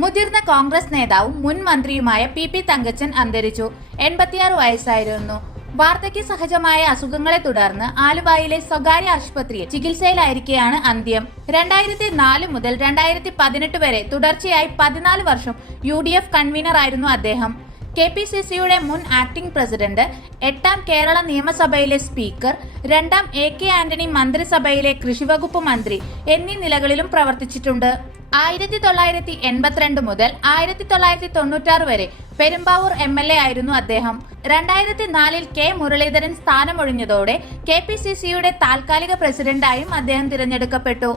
മുതിർന്ന കോൺഗ്രസ് നേതാവും മുൻ മന്ത്രിയുമായ പി പി തങ്കച്ചൻ അന്തരിച്ചു. എൺപത്തിയാറ് വയസ്സായിരുന്നു. വാർദ്ധക്യ സഹജമായ അസുഖങ്ങളെ തുടർന്ന് ആലുവായിലെ സ്വകാര്യ ആശുപത്രിയിൽ ചികിത്സയിലായിരിക്കെയാണ് അന്ത്യം. രണ്ടായിരത്തി നാല് മുതൽ രണ്ടായിരത്തി പതിനെട്ട് വരെ തുടർച്ചയായി പതിനാല് വർഷം യു ഡി എഫ് കൺവീനറായിരുന്നു അദ്ദേഹം. കെ പി സി സിയുടെ മുൻ ആക്ടിംഗ് പ്രസിഡന്റ് എട്ടാം കേരള നിയമസഭയിലെ സ്പീക്കർ രണ്ടാം എ കെ ആന്റണി മന്ത്രിസഭയിലെ കൃഷിവകുപ്പ് മന്ത്രി എന്നീ നിലകളിലും പ്രവർത്തിച്ചിട്ടുണ്ട്. ആയിരത്തി തൊള്ളായിരത്തി എൺപത്തിരണ്ട് മുതൽ ആയിരത്തി തൊള്ളായിരത്തി തൊണ്ണൂറ്റാറ് വരെ പെരുമ്പാവൂർ എം എൽ എ ആയിരുന്നു അദ്ദേഹം. രണ്ടായിരത്തി നാലിൽ കെ മുരളീധരൻ സ്ഥാനമൊഴിഞ്ഞതോടെ കെ പി സി സിയുടെ താൽക്കാലിക പ്രസിഡന്റായും അദ്ദേഹം തിരഞ്ഞെടുക്കപ്പെട്ടു.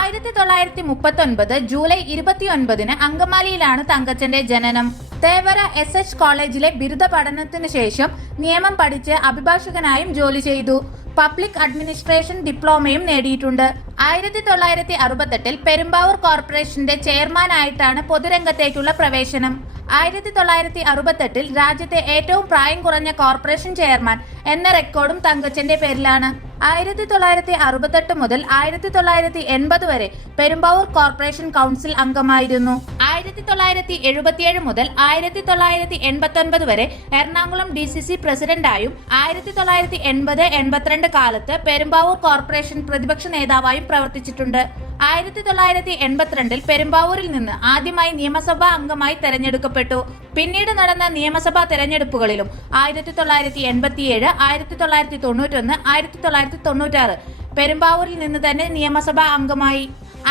ആയിരത്തി തൊള്ളായിരത്തി മുപ്പത്തി ഒൻപത് ജൂലൈ ഇരുപത്തിയൊൻപതിന് അങ്കമാലിയിലാണ് തങ്കച്ചന്റെ ജനനം. തേവര എസ് എച്ച് കോളേജിലെ ബിരുദ പഠനത്തിന് ശേഷം നിയമം പഠിച്ച് അഭിഭാഷകനായും ജോലി ചെയ്തു. പബ്ലിക് അഡ്മിനിസ്ട്രേഷൻ ഡിപ്ലോമയും നേടിയിട്ടുണ്ട്. ആയിരത്തി തൊള്ളായിരത്തി അറുപത്തെട്ടിൽ പെരുമ്പാവൂർ കോർപ്പറേഷന്റെ ചെയർമാനായിട്ടാണ് പൊതുരംഗത്തേക്കുള്ള പ്രവേശനം. ആയിരത്തി തൊള്ളായിരത്തി അറുപത്തെട്ടിൽ രാജ്യത്തെ ഏറ്റവും പ്രായം കുറഞ്ഞ കോർപ്പറേഷൻ ചെയർമാൻ എന്ന റെക്കോർഡും തങ്കച്ചന്റെ പേരിലാണ്. ആയിരത്തി തൊള്ളായിരത്തി അറുപത്തെട്ട് മുതൽ ആയിരത്തി തൊള്ളായിരത്തി എൺപത് വരെ പെരുമ്പാവൂർ കോർപ്പറേഷൻ കൗൺസിൽ അംഗമായിരുന്നു. ആയിരത്തി തൊള്ളായിരത്തി എഴുപത്തിയേഴ് മുതൽ ആയിരത്തി തൊള്ളായിരത്തി എൺപത്തി ഒൻപത് വരെ എറണാകുളം ഡി സി സി പ്രസിഡന്റായും ആയിരത്തി തൊള്ളായിരത്തി എൺപത് എൺപത്തിരണ്ട് കാലത്ത് പെരുമ്പാവൂർ കോർപ്പറേഷൻ പ്രതിപക്ഷ നേതാവായും പ്രവർത്തിച്ചിട്ടുണ്ട്. ആയിരത്തി തൊള്ളായിരത്തി എൺപത്തിരണ്ടിൽ പെരുമ്പാവൂരിൽ നിന്ന് ആദ്യമായി നിയമസഭാ അംഗമായി തെരഞ്ഞെടുക്കപ്പെട്ടു. പിന്നീട് നടന്ന നിയമസഭാ തെരഞ്ഞെടുപ്പുകളിലും ആയിരത്തി തൊള്ളായിരത്തി എൺപത്തിയേഴ് ആയിരത്തി തൊള്ളായിരത്തി തൊണ്ണൂറ്റൊന്ന് ആയിരത്തി തൊള്ളായിരത്തി തൊണ്ണൂറ്റാറ് പെരുമ്പാവൂരിൽ നിന്ന് തന്നെ നിയമസഭാ അംഗമായി.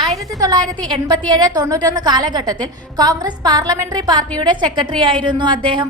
ആയിരത്തി തൊള്ളായിരത്തി എൺപത്തിയേഴ് തൊണ്ണൂറ്റൊന്ന് കാലഘട്ടത്തിൽ കോൺഗ്രസ് പാർലമെന്ററി പാർട്ടിയുടെ സെക്രട്ടറി ആയിരുന്നു അദ്ദേഹം.